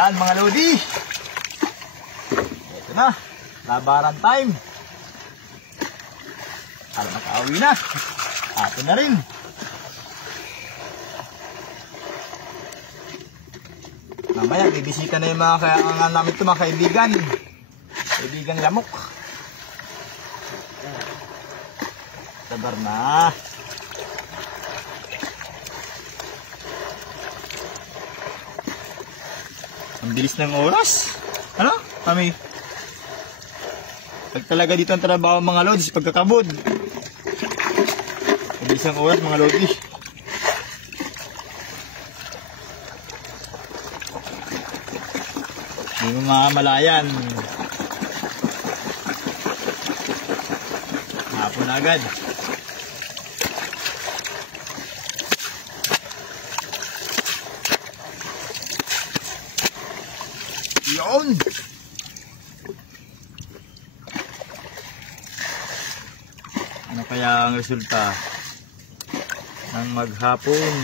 Yan mga lodi. Ito na. Labaran time. Para makauwi na. Ato na rin. Mamaya, bibisita na yung mga namin ito, mga kaibigan. Kaibigan lamok. Sabar na. Ang bilis ng oras. Ano? Kami. Pag talaga dito ang trabaho mga lodi, pagkakabod. Ang bilis ng oras mga lodi. Hindi mo mamalayan. Hapon na agad. Yun! Ano kaya ang resulta ng maghapon?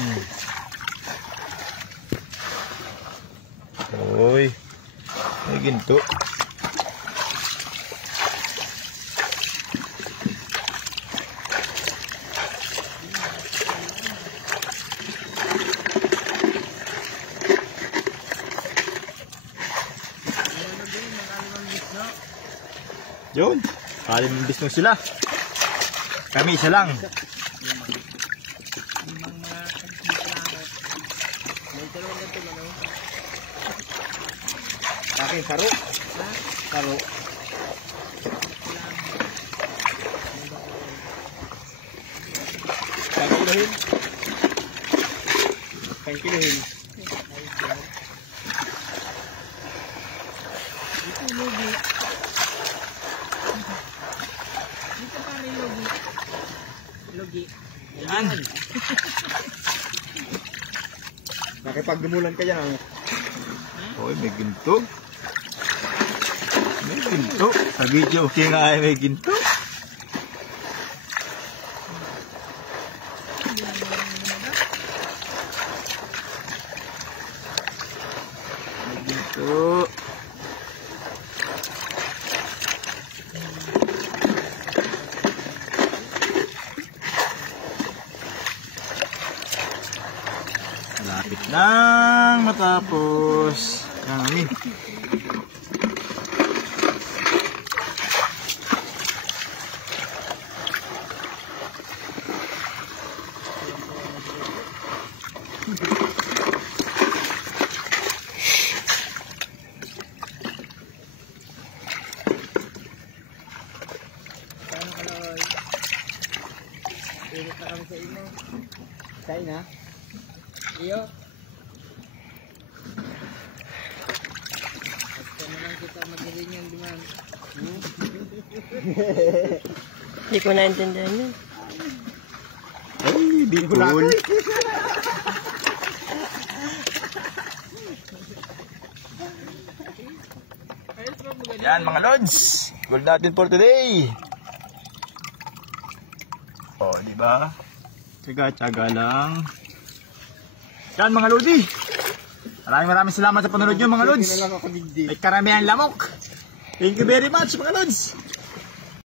Uy! May ginto. Yun, kalim business sila. Kami isa lang. Aking karo. Karo. Pangkiluhin. Pangkiluhin. Ito lugi. Dito pa may lugi. Lugi. Yan. Nakipagdumulan ka yan. Hoy, may ginto. May ginto. Sa video, okay nga ay may ginto. May ginto. Malapit nang matapos ang amin. Init na kami sa ino. Say na. Iyo. Basta naman kita magiging yung diman. Hindi ko naintindihan yun. Ay, di ko lang. Yan mga lods. Goal natin for today. Oh, di ba? Tsaga-tsaga lang. Yan mga lodi. Maraming salamat sa panonood nyo mga lods. May karamihan lamok. Thank you very much mga lods.